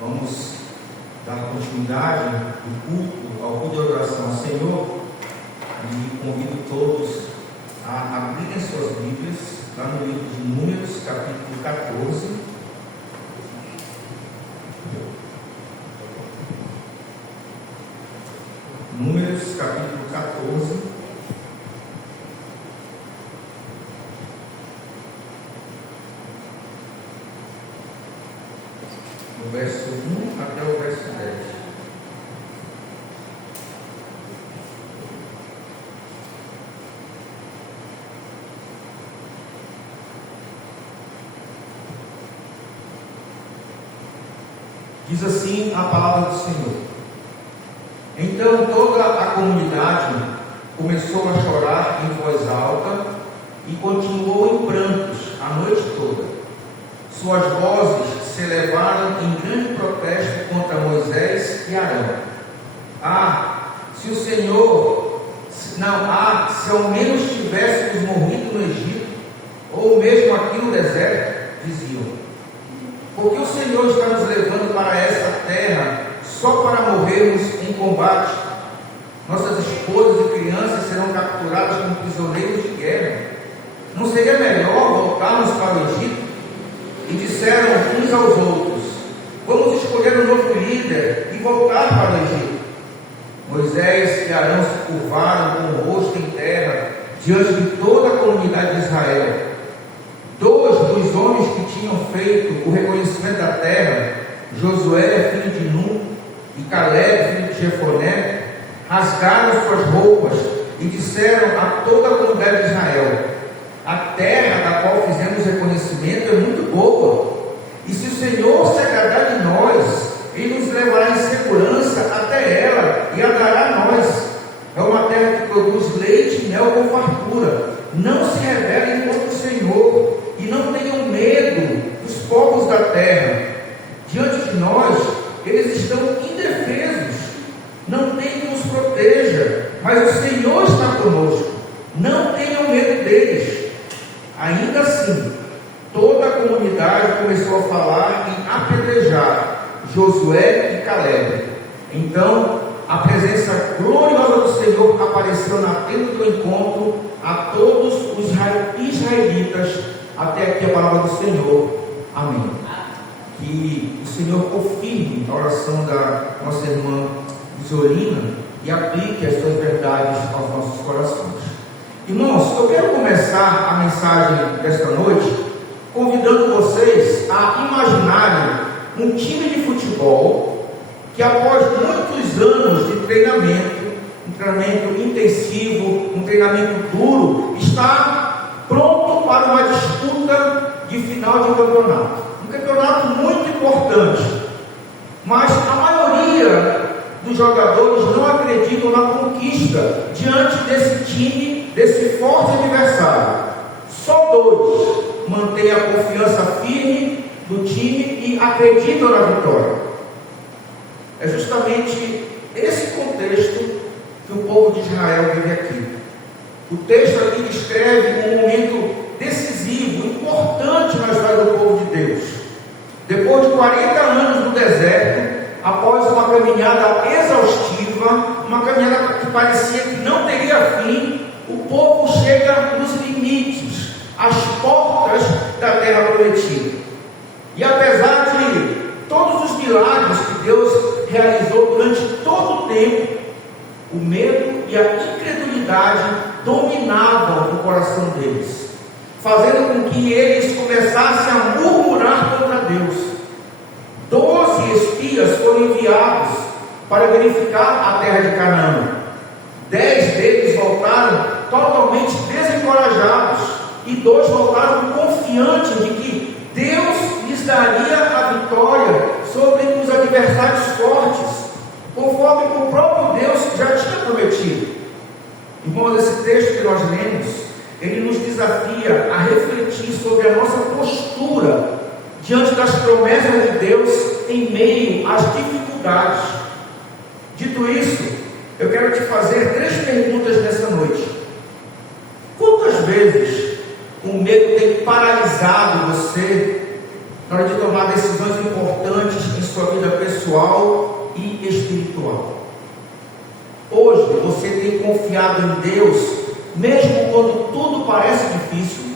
Vamos dar continuidade do culto, ao culto de adoração ao Senhor, e convido todos a abrirem suas Bíblias lá no livro de Números, capítulo 14. Números, capítulo 14. Do verso 1 até o verso 10. Diz assim a palavra do Senhor: Então toda a comunidade começou a chorar em voz alta e continuou em prantos a noite toda. Suas vozes se elevaram em grande protesto contra Moisés e Arão. Se ao menos tivéssemos morrido no Egito, ou mesmo aqui no deserto, diziam. Porque o Senhor está nos levando para essa terra só para morrermos em combate. Nossas esposas e crianças serão capturadas como prisioneiros de guerra. Não seria melhor voltarmos para o Egito? E disseram uns aos outros: Vamos escolher um novo líder e voltar para o Egito. Moisés e Arão se curvaram com o rosto em terra diante de toda a comunidade de Israel. Dois dos homens que tinham feito o reconhecimento da terra, Josué, filho de Nun, e Caleb, filho de Jefoné, rasgaram suas roupas e disseram a toda a comunidade de Israel: A terra da qual fizemos reconhecimento é muito boa, e se o Senhor se agradar de nós, Ele nos levará em segurança até ela e a dará a nós. É uma terra que produz leite e mel com fartura. Não se rebelem contra o Senhor e não tenham medo dos povos da terra. Diante de nós, eles estão indefesos. Não tem quem os proteja, mas o Senhor está conosco. Não tenham medo deles. Ainda assim, toda a comunidade começou a falar em apedrejar Josué e Caleb. Então, a presença gloriosa do Senhor apareceu na tenda do encontro a todos os israelitas. Até aqui a palavra do Senhor. Amém. Que o Senhor confirme a oração da nossa irmã Isolina e aplique as suas verdades aos nossos corações. Irmãos, eu quero começar a mensagem desta noite convidando vocês a imaginarem um time de futebol que, após muitos anos de treinamento, um treinamento intensivo, um treinamento duro, está pronto para uma disputa de final de campeonato. Um campeonato muito importante, mas a maioria dos jogadores não acreditam na conquista diante desse time, desse forte adversário. Só dois mantêm a confiança firme do time e acreditam na vitória. É justamente esse contexto que o povo de Israel vive aqui. O texto aqui descreve um momento decisivo, importante na história do povo de Deus. Depois de 40 anos no deserto, após uma caminhada exaustiva, uma caminhada que parecia que não teria fim, o povo chega nos limites, às portas da terra prometida. E apesar de todos os milagres que Deus realizou durante todo o tempo, o medo e a incredulidade dominavam o coração deles, fazendo com que eles começassem a murmurar contra Deus. 12 espias foram enviados para verificar a terra de Canaã. 10 deles voltaram totalmente desencorajados e 2 voltaram confiantes de que Deus lhes daria a vitória sobre os adversários fortes, conforme o próprio Deus já tinha prometido. Irmãos, esse texto que nós lemos, ele nos desafia a refletir sobre a nossa postura diante das promessas de Deus em meio às dificuldades. Dito isso, eu quero te fazer 3 perguntas nessa noite. Quantas vezes o medo tem paralisado você na hora de tomar decisões importantes em sua vida pessoal e espiritual. Hoje você tem confiado em Deus, mesmo quando tudo parece difícil?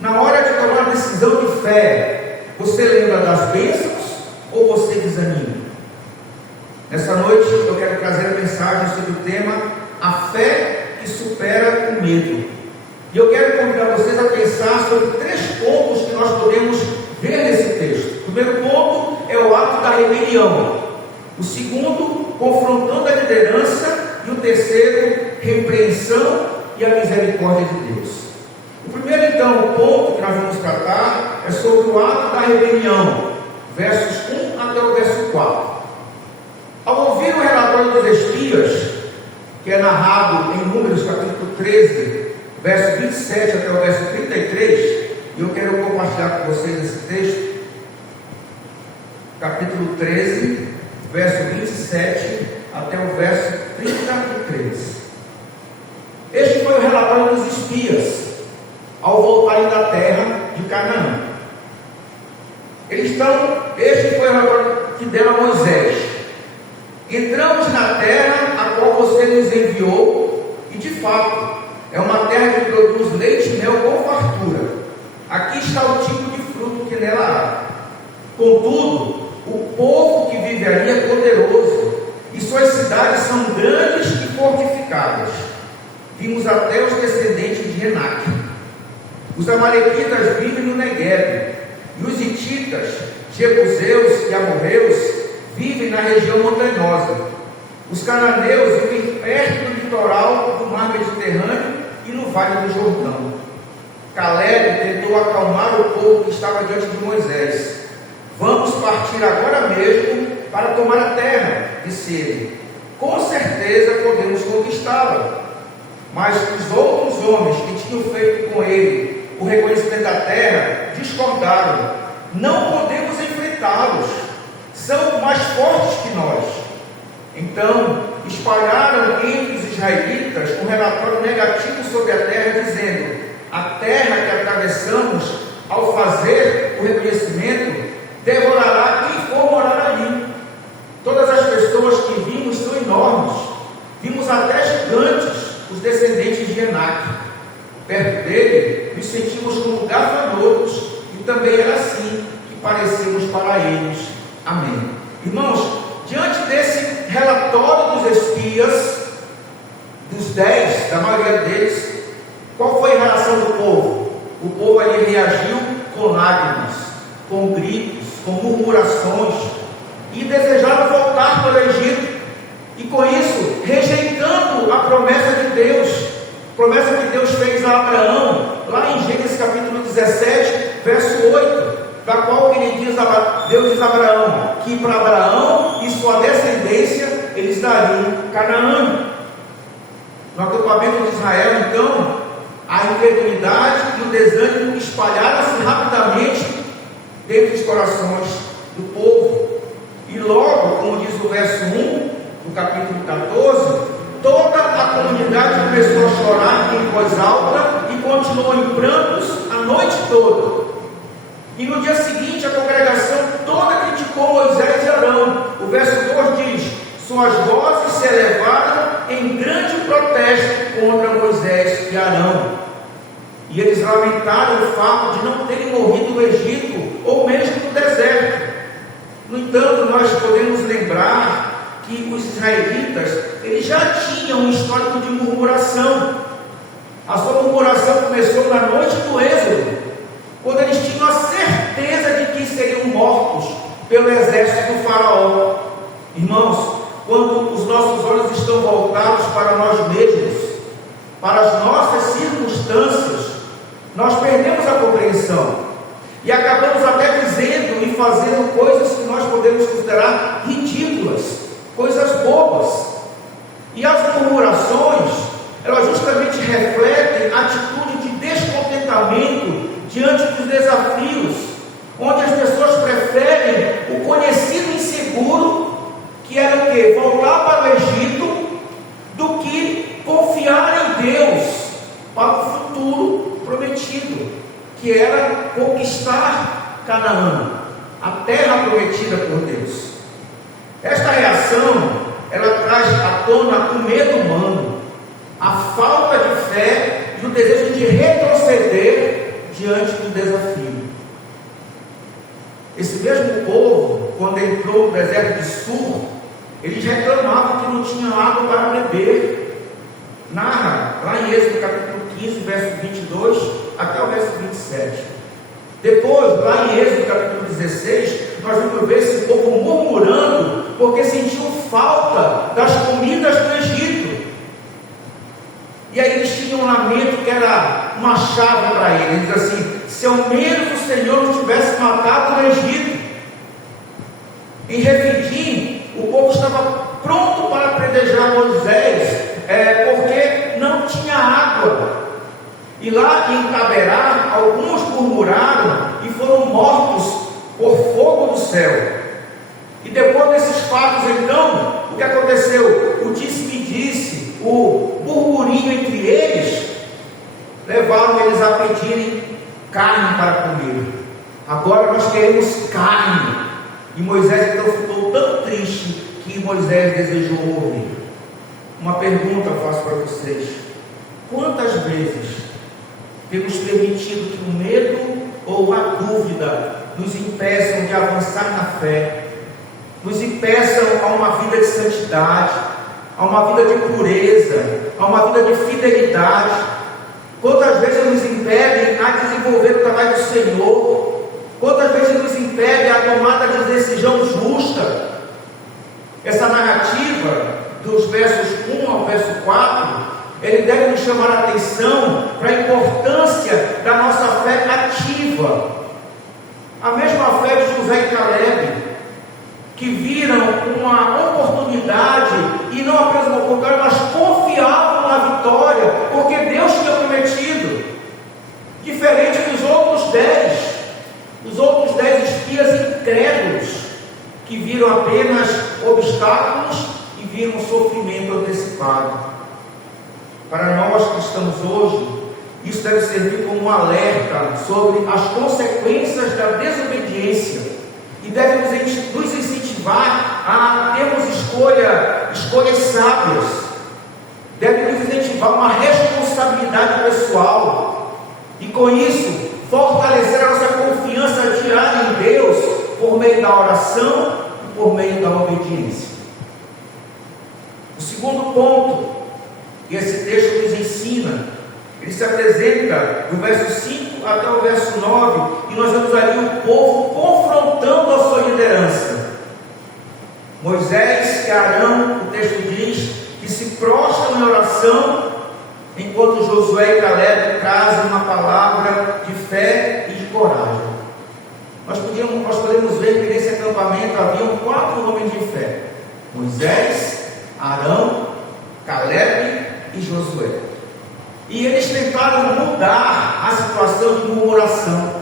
Na hora de tomar a decisão de fé, você lembra das bênçãos ou você desanima? Nessa noite eu quero trazer a mensagem sobre o tema A Fé que Supera o Medo. E eu quero convidar vocês a pensar sobre 3 pontos que nós podemos ver nesse texto. O primeiro ponto é o ato da rebelião. O segundo, confrontando a liderança. E o terceiro, repreensão e a misericórdia de Deus. O primeiro, então, ponto que nós vamos tratar é sobre o ato da rebelião, versos 1 até o verso 4. Ao ouvir o relatório dos espias, que é narrado em Números capítulo 13, verso 27 até o verso 33, e eu quero compartilhar com vocês esse texto, capítulo 13, verso 27 até o verso 33. Este foi o relatório dos espias, ao voltarem da terra de Canaã. Este foi o relatório que deram a Moisés. Entramos na terra a qual você nos enviou, e de fato, é uma terra que produz leite e mel com fartura. Aqui está o tipo de fruto que nela há. Contudo, o povo que vive ali é poderoso, e suas cidades são grandes e fortificadas. Vimos até os descendentes de Enac. Os amalequitas vivem no Negueb, e os hititas, jebuseus e amorreus vivem na região montanhosa. Os cananeus vivem perto do litoral do mar Mediterrâneo e no vale do Jordão. Caleb tentou acalmar o povo que estava diante de Moisés. Vamos partir agora mesmo para tomar a terra, disse ele. Com certeza podemos conquistá-la. Mas os outros homens que tinham feito com ele o reconhecimento da terra discordaram. Não podemos enfrentá-los. São mais fortes que nós. Então espalharam entre os israelitas um relatório negativo sobre a terra, dizendo: a terra que atravessamos ao fazer o reconhecimento devorará quem for morar ali. Todas as pessoas que vimos são enormes. Vimos até gigantes, os descendentes de Enac. Perto dele nos sentimos como gafanhotos, e também era assim que parecemos para eles. Amém. Irmãos, diante desse relatório dos espias, dos 10, da maioria deles, qual foi a reação do povo? O povo ali reagiu com lágrimas, com gritos, com murmurações, e desejaram voltar para o Egito, e com isso, rejeitando a promessa de Deus, promessa que Deus fez a Abraão, lá em Gênesis capítulo 17, verso 8, da qual Deus diz a Abraão, que para Abraão e sua descendência, eles dariam Canaã. No acampamento de Israel, então, a incredulidade e o desânimo espalharam-se rapidamente dentro dos corações do povo. E logo, como diz o verso 1 do capítulo 14, toda a comunidade começou a chorar em voz alta e continuou em prantos a noite toda. E no dia seguinte a congregação toda criticou Moisés e Arão. O verso 2 diz: suas vozes se elevaram em grande protesto contra Moisés e Arão. E eles lamentaram o fato de não terem morrido no Egito, ou mesmo no deserto. No entanto, nós podemos lembrar que os israelitas, eles já tinham um histórico de murmuração. A sua murmuração começou na noite do Êxodo, quando eles tinham a certeza de que seriam mortos pelo exército do faraó. Irmãos, quando os nossos olhos estão voltados para nós mesmos, para as nossas circunstâncias, nós perdemos a compreensão e acabamos até dizendo e fazendo coisas que nós podemos considerar ridículas, coisas bobas. E as murmurações, elas justamente refletem a atitude de descontentamento diante dos desafios, onde as pessoas preferem o conhecido inseguro, que era o quê? Voltar para o Egito, do que confiar em Deus para o futuro prometido, que era conquistar Canaã, a terra terra prometida por Deus. Esta reação, ela traz à tona o medo humano, a falta de fé e o desejo de retroceder diante do desafio. Esse mesmo povo, quando entrou no deserto de Sur, eles reclamavam que não tinha água para beber. Narra lá em Êxodo capítulo 15, verso 22 até o verso 27. Depois, lá em Êxodo capítulo 16, nós vamos ver esse povo murmurando porque sentiu falta das comidas do Egito. E aí eles tinham um lamento que era uma chave para eles. Diz assim: se ao menos o Senhor não tivesse matado o Egito. Em Refidim, o povo estava pronto para apedrejar Moisés, porque não tinha água. E lá em Taberá, alguns murmuraram e foram mortos por fogo do céu. E depois desses fatos, então, o que aconteceu? O disse-me-disse, o burburinho entre eles, levaram eles a pedirem carne para comer. Agora nós queremos carne. E Moisés então ficou tão triste que Moisés desejou morrer. Uma pergunta eu faço para vocês: quantas vezes temos permitido que o medo ou a dúvida nos impeçam de avançar na fé, nos impeçam a uma vida de santidade, a uma vida de pureza, a uma vida de fidelidade? Quantas vezes nos impedem a desenvolver o trabalho do Senhor? Quantas vezes nos impedem a tomada de decisão justa? Essa narrativa dos versos 1 ao verso 4, ele deve nos chamar a atenção para a importância da nossa fé ativa. A mesma fé de José e Caleb, que viram uma oportunidade, e não apenas uma oportunidade, mas confiavam na vitória, porque Deus tinha prometido. Diferente dos outros 10 espias incrédulos, que viram apenas obstáculos e viram um sofrimento antecipado. Para nós que estamos hoje, isso deve servir como um alerta sobre as consequências da desobediência e deve nos incentivar a termos escolhas sábias, deve nos incentivar uma responsabilidade pessoal e, com isso, fortalecer a nossa confiança diária em Deus por meio da oração e por meio da obediência. O segundo ponto que esse texto nos ensina, ele se apresenta do verso 5 até o verso 9, e nós vemos ali o povo confrontando a sua liderança. Moisés e Arão, o texto diz, que se prostram em oração, enquanto Josué e Caleb trazem uma palavra de fé e de coragem. Nós podemos ver que nesse acampamento haviam 4 homens de fé: Moisés, Arão, Caleb e Josué. E eles tentaram mudar a situação de murmuração.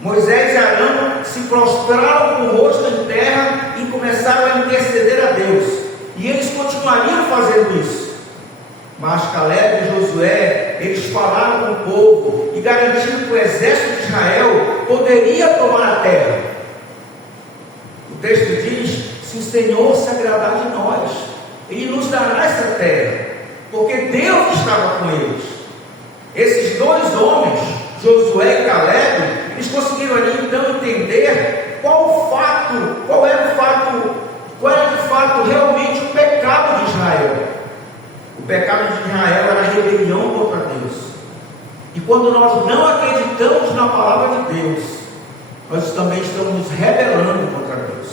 Moisés e Arão se prostraram com o rosto em terra e começaram a interceder a Deus. E eles continuariam fazendo isso. Mas Caleb e Josué, eles falaram com o povo e garantiram que o exército de Israel poderia tomar a terra. O texto diz: se o Senhor se agradar de nós, Ele nos dará essa terra, porque Deus estava com eles. Esses 2 homens, Josué e Caleb, eles conseguiram ali então entender qual era de fato realmente o pecado de Israel. O pecado de Israel era a rebelião contra Deus. E quando nós não acreditamos na palavra de Deus, nós também estamos nos rebelando contra Deus.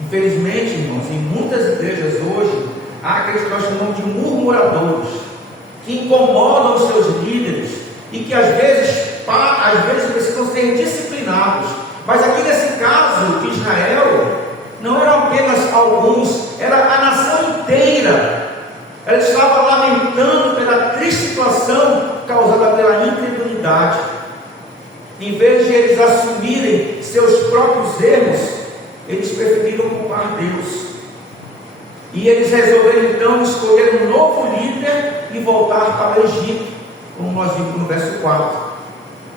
Infelizmente, irmãos, em muitas igrejas hoje, há aqueles que nós chamamos de murmuradores, que incomodam os seus líderes e que às vezes precisam ser disciplinados. Mas aqui nesse caso de Israel, não eram apenas alguns, era a nação inteira. Ela estava lamentando pela triste situação causada pela incredulidade. Em vez de eles assumirem seus próprios erros, eles preferiram culpar Deus. E eles resolveram então escolher um novo líder e voltar para o Egito, como nós vimos no verso 4.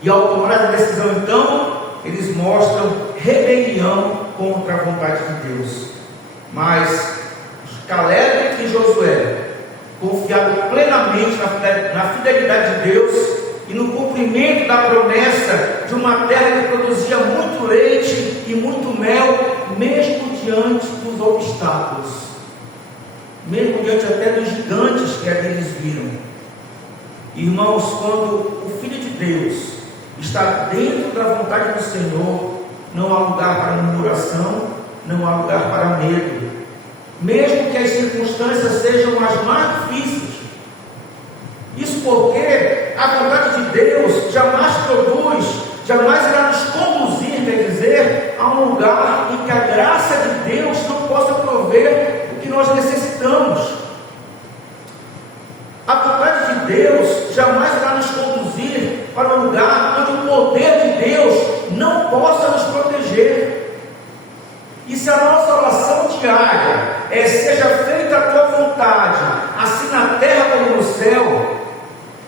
E ao tomar a decisão então, eles mostram rebelião contra a vontade de Deus. Mas Caleb e Josué, confiados plenamente na fidelidade de Deus e no cumprimento da promessa de uma terra que produzia muito leite e muito mel, mesmo diante dos obstáculos, mesmo diante até dos gigantes que ali eles viram. Irmãos, quando o Filho de Deus está dentro da vontade do Senhor, não há lugar para murmuração, não há lugar para medo, mesmo que as circunstâncias sejam as mais difíceis. Isso porque a vontade de Deus jamais irá nos conduzir, quer dizer, a um lugar em que a graça de Deus não possa prover o que nós necessitamos. A vontade de Deus jamais irá nos conduzir para um lugar onde o poder de Deus não possa nos proteger. E se a nossa oração diária seja feita a tua vontade, assim na terra como no céu,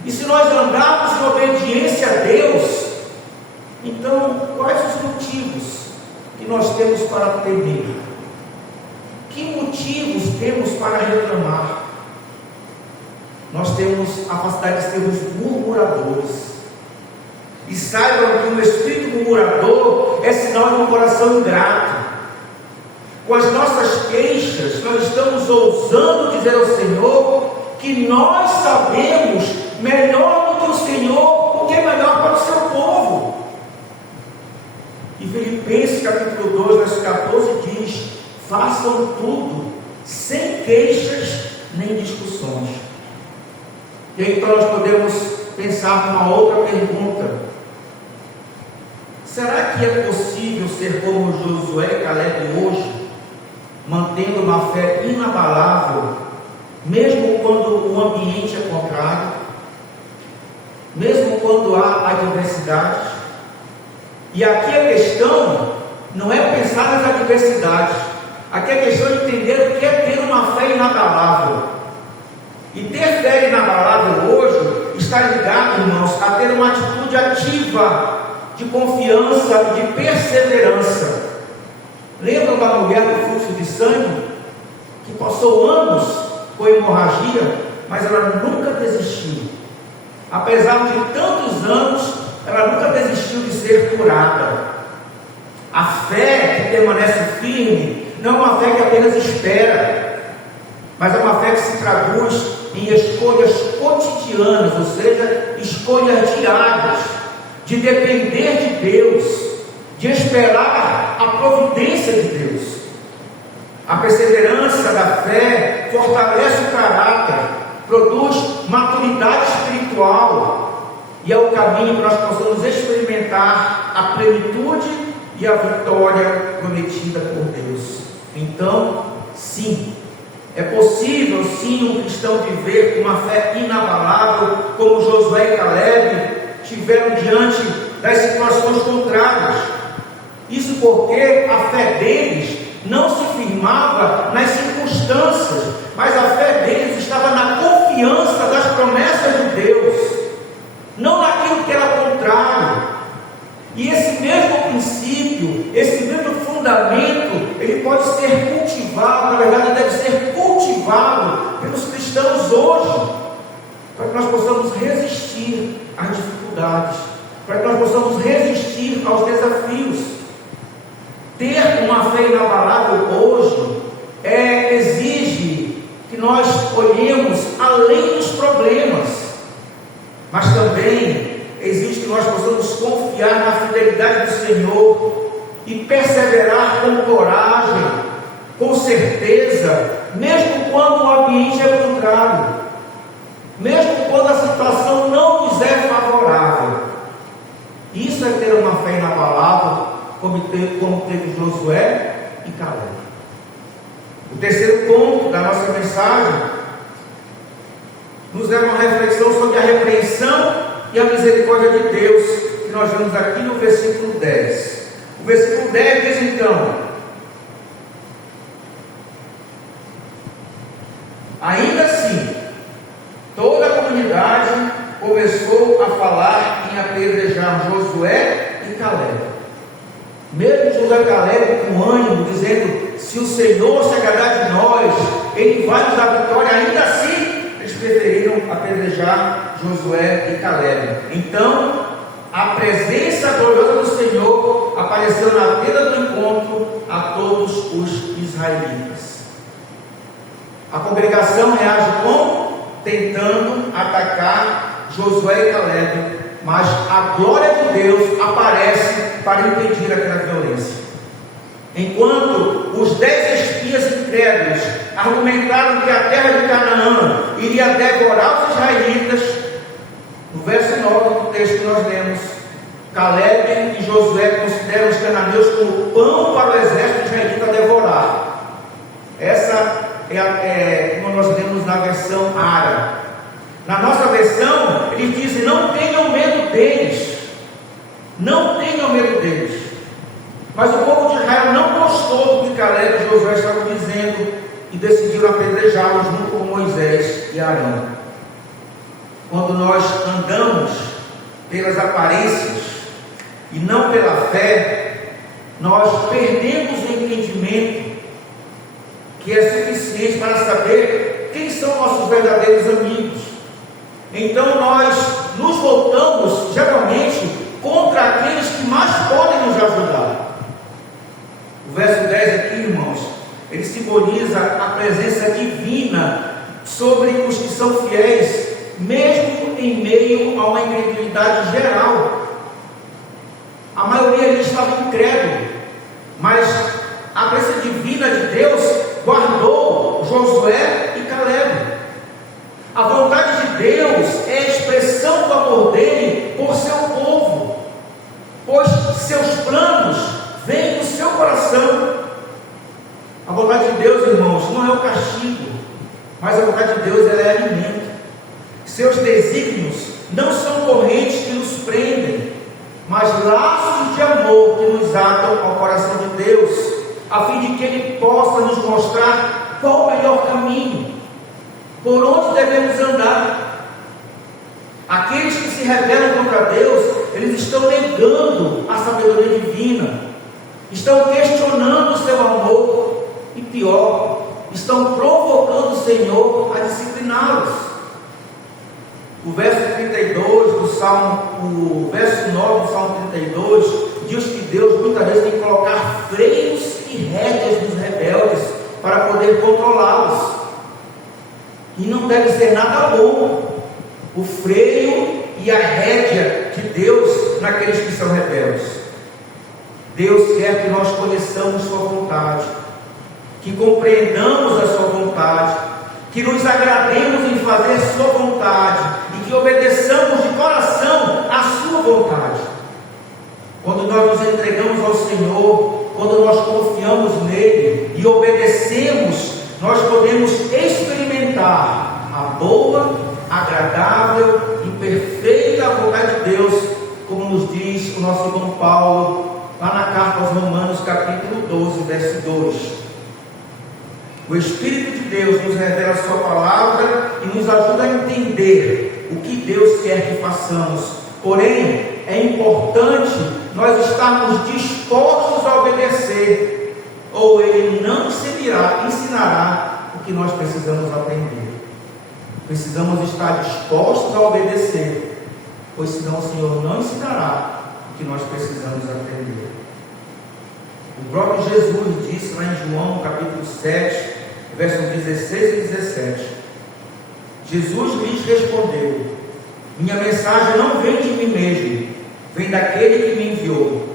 e se nós andarmos em obediência a Deus, então quais os motivos que nós temos para temer? Que motivos temos para reclamar? Nós temos a capacidade de sermos murmuradores. E saibam que um espírito murmurador é sinal de um coração ingrato. Com as nossas queixas, nós estamos ousando dizer ao Senhor que nós sabemos melhor do que o Senhor o que é melhor para o seu povo. E Filipenses capítulo 2, verso 14 diz: façam tudo sem queixas nem discussões. E aí então nós podemos pensar numa outra pergunta: será que é possível ser como Josué e Caleb hoje, mantendo uma fé inabalável, mesmo quando o ambiente é contrário, mesmo quando há adversidades? E aqui a questão não é pensar nas adversidades, aqui a questão é entender o que é ter uma fé inabalável. E ter fé inabalável hoje está ligado, irmãos, a ter uma atitude ativa de confiança e de perseverança. Lembram da mulher do fluxo de sangue, que passou anos com hemorragia, mas ela nunca desistiu. Apesar de tantos anos, ela nunca desistiu de ser curada. A fé que permanece firme não é uma fé que apenas espera, mas é uma fé que se traduz em escolhas cotidianas, ou seja, escolhas diárias, de depender de Deus, de esperar a providência de Deus. A perseverança da fé fortalece o caráter, produz maturidade espiritual, e é o caminho para nós possamos experimentar a plenitude e a vitória prometida por Deus. Então, sim, é possível sim um cristão viver com uma fé inabalável, como Josué e Caleb tiveram diante das situações contrárias. Isso porque a fé deles não se firmava nas circunstâncias, mas a fé deles estava na confiança das promessas de Deus, não naquilo que era contrário. E esse mesmo princípio, esse mesmo fundamento, ele pode ser cultivado, na verdade deve ser cultivado pelos cristãos hoje, para que nós possamos resistir às dificuldades, para que nós possamos resistir aos desafios. Ter uma fé inabalável hoje exige que nós olhemos além dos problemas, mas também exige que nós possamos confiar na fidelidade do Senhor e perseverar com coragem, com certeza, mesmo quando o ambiente é contrário, mesmo quando a situação não nos é favorável. Isso é ter uma fé inabalável, como teve Josué e Caleb. O terceiro ponto da nossa mensagem nos leva a uma reflexão sobre a repreensão e a misericórdia de Deus, que nós vemos aqui no versículo 10. O versículo 10 diz então: ainda assim, toda a comunidade começou a falar em apedrejar Josué e Caleb. Mesmo Josué e Caleb com ânimo, dizendo: se o Senhor se agradar de nós, Ele vai nos dar vitória. Ainda assim, eles preferiram apedrejar Josué e Caleb. Então, a presença gloriosa do Senhor apareceu na tenda do encontro a todos os israelitas. A congregação reage como? Tentando atacar Josué e Caleb, mas a glória de Deus aparece para impedir aquela violência. Enquanto os 10 espias incrédulos argumentaram que a terra de Canaã iria devorar os israelitas, no verso 9 do texto que nós lemos, Caleb e Josué consideram os cananeus como pão para o exército israelita devorar. Essa é como nós lemos na versão árabe. Na nossa versão, eles dizem: não tenham medo deles. Não tenham medo deles. Mas o povo de Israel não gostou do que Caleb e Josué estavam dizendo e decidiram apedrejá-los junto com Moisés e Arão. Quando nós andamos pelas aparências e não pela fé, nós perdemos o entendimento que é suficiente para saber quem são nossos verdadeiros amigos. Então nós nos voltamos geralmente contra aqueles que mais podem nos ajudar. O verso 10 aqui, irmãos, ele simboliza a presença divina sobre os que são fiéis, mesmo em meio a uma incredulidade geral. A maioria ali estava incrédulo, mas a presença divina de Deus guardou Josué e Caleb. A vontade de Deus é a expressão do amor dele por seu povo, pois seus planos vêm do seu coração. A vontade de Deus, irmãos, não é o castigo, mas a vontade de Deus ela é alimento. Seus desígnios não são correntes que nos prendem, mas laços de amor que nos atam ao coração de Deus, a fim de que Ele possa nos mostrar qual o melhor caminho, por onde devemos andar. Aqueles que se rebelam contra Deus, eles estão negando a sabedoria divina, estão questionando o seu amor e pior, estão provocando o Senhor a discipliná-los. O verso 32 do Salmo, o verso 9 do Salmo 32 diz que Deus muitas vezes tem que colocar freios e rédeas nos rebeldes para poder controlá-los. E não deve ser nada bom o freio e a rédea de Deus naqueles que são rebeldes. Deus quer que nós conheçamos sua vontade, que compreendamos a sua vontade, que nos agrademos em fazer sua vontade e que obedeçamos de coração a sua vontade. Quando nós nos entregamos ao Senhor, quando nós confiamos nele e obedecemos, nós podemos experimentar a boa, agradável e perfeita vontade de Deus, como nos diz o nosso irmão Paulo lá na carta aos Romanos, capítulo 12, verso 2. O Espírito de Deus nos revela a sua palavra e nos ajuda a entender o que Deus quer que façamos. Porém, é importante nós estarmos dispostos a obedecer, ou Ele não ensinará o que nós precisamos aprender. Precisamos estar dispostos a obedecer, pois senão o Senhor não ensinará o que nós precisamos aprender. O próprio Jesus disse lá em João capítulo 7, versos 16 e 17: Jesus lhes respondeu: minha mensagem não vem de mim mesmo, vem daquele que me enviou.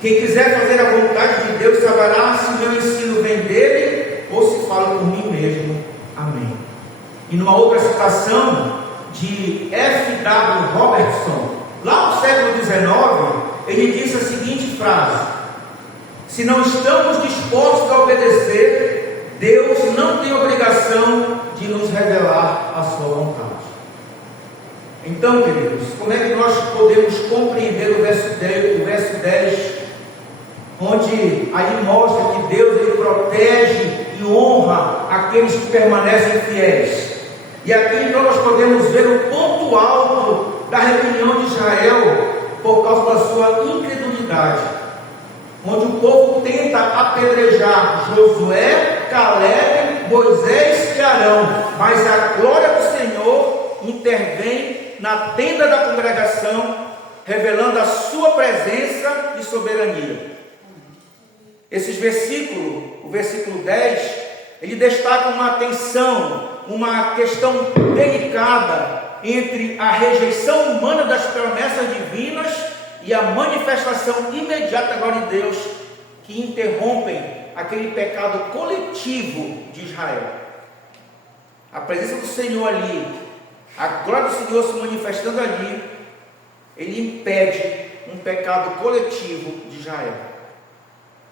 Quem quiser fazer a vontade de Deus saberá se o meu ensino vem dele ou se falo por mim mesmo. Amém. E numa outra citação de F.W. Robertson, lá no século XIX, ele disse a seguinte frase: se não estamos dispostos a obedecer, Deus não tem obrigação de nos revelar a sua vontade. Então, queridos, como é que nós podemos compreender o verso 10, onde aí mostra que Deus ele protege e honra aqueles que permanecem fiéis? E aqui então nós podemos ver o ponto alto da rebelião de Israel por causa da sua incredulidade. onde o povo tenta apedrejar Josué, Caleb, Moisés e Arão, mas a glória do Senhor intervém na tenda da congregação, revelando a sua presença e soberania. Esses versículos, o versículo 10, ele destaca uma tensão, uma questão delicada entre a rejeição humana das promessas divinas e a manifestação imediata da glória de Deus, que interrompem aquele pecado coletivo de Israel. A presença do Senhor ali, a glória do Senhor se manifestando ali, ele impede um pecado coletivo de Israel.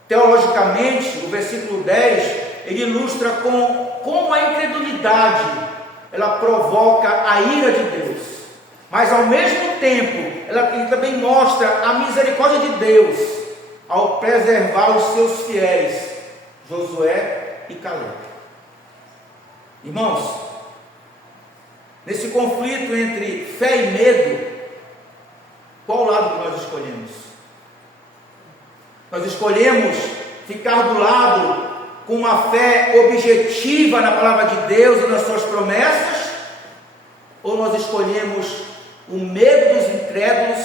Teologicamente, o versículo 10, ele ilustra como a incredulidade, ela provoca a ira de Deus, mas ao mesmo tempo, ele também mostra a misericórdia de Deus, ao preservar os seus fiéis, Josué e Caleb. Irmãos, nesse conflito entre fé e medo, qual lado que nós escolhemos? Nós escolhemos ficar do lado com uma fé objetiva na palavra de Deus e nas suas promessas, ou nós escolhemos o medo dos incrédulos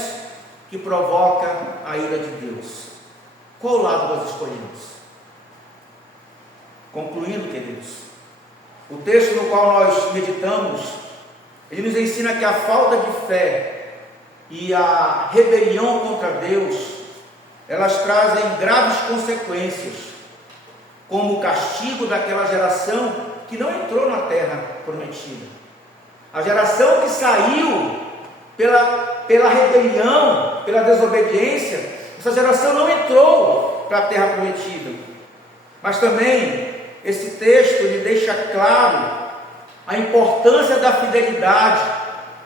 que provoca a ira de Deus? Qual lado nós escolhemos? Concluindo, queridos, o texto no qual nós meditamos, ele nos ensina que a falta de fé e a rebelião contra Deus, elas trazem graves consequências, como o castigo daquela geração que não entrou na terra prometida. A geração que saiu pela rebelião, pela desobediência, essa geração não entrou para a terra prometida. Mas também esse texto ele deixa claro a importância da fidelidade,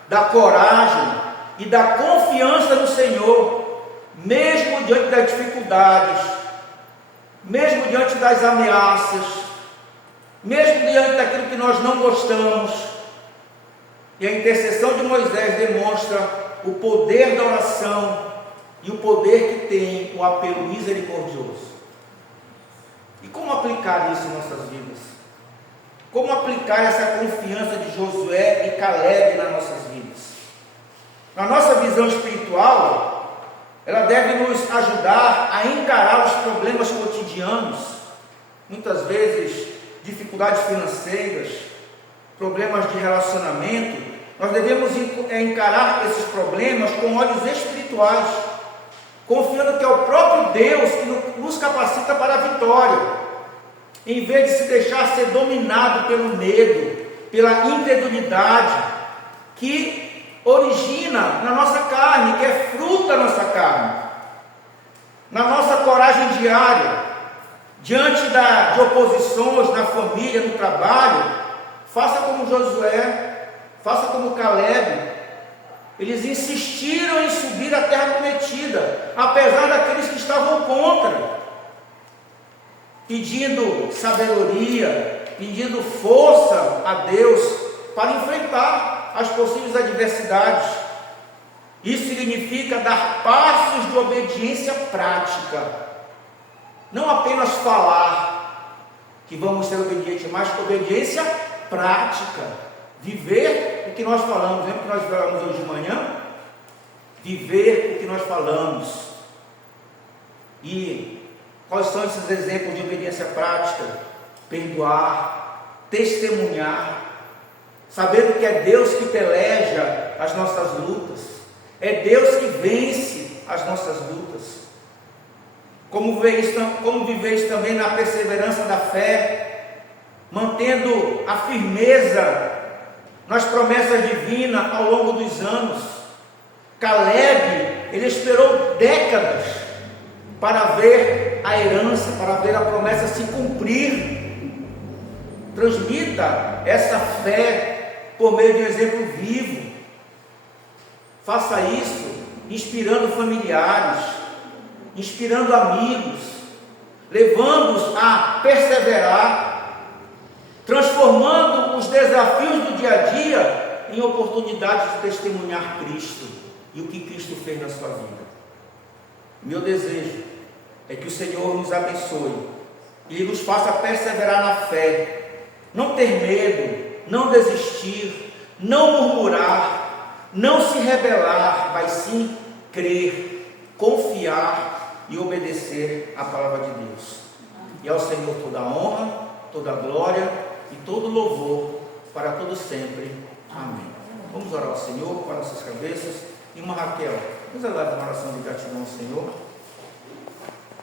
da coragem e da confiança no Senhor, mesmo diante das dificuldades, mesmo diante das ameaças, mesmo diante daquilo que nós não gostamos. E a intercessão de Moisés demonstra o poder da oração e o poder que tem o apelo misericordioso. E como aplicar isso em nossas vidas? Como aplicar essa confiança de Josué e Caleb nas nossas vidas? Na nossa visão espiritual, ela deve nos ajudar a encarar os problemas cotidianos, muitas vezes dificuldades financeiras, problemas de relacionamento. Nós devemos encarar esses problemas com olhos espirituais, confiando que é o próprio Deus que nos capacita para a vitória, em vez de se deixar ser dominado pelo medo, pela incredulidade, que origina na nossa carne, que é fruto da nossa carne, na nossa coragem diária, diante de oposições na família, no trabalho. Faça como Josué, faça como Caleb. Eles insistiram em subir à terra prometida, apesar daqueles que estavam contra, pedindo sabedoria, pedindo força a Deus para enfrentar as possíveis adversidades. Isso significa dar passos de obediência prática, não apenas falar que vamos ser obedientes, mas obediência prática. Viver o que nós falamos. Lembra que nós falamos hoje de manhã? Viver o que nós falamos. E quais são esses exemplos de obediência prática? Perdoar, testemunhar, sabendo que é Deus que peleja as nossas lutas, é Deus que vence as nossas lutas. Como viver também na perseverança da fé, mantendo a firmeza nas promessas divinas ao longo dos anos. Caleb, ele esperou décadas para ver a herança, para ver a promessa se cumprir. Transmita essa fé por meio de um exemplo vivo. Faça isso inspirando familiares, inspirando amigos, levando-os a perseverar, transformando os desafios do dia a dia em oportunidades de testemunhar Cristo e o que Cristo fez na sua vida. Meu desejo é que o Senhor nos abençoe e nos faça perseverar na fé, não ter medo, não desistir, não murmurar, não se rebelar, mas sim crer, confiar e obedecer à palavra de Deus. E ao Senhor toda a honra, toda a glória e todo louvor para todo sempre. Amém. Vamos orar ao Senhor com nossas cabeças. Irmã Raquel, nos eleva uma oração de gratidão ao Senhor.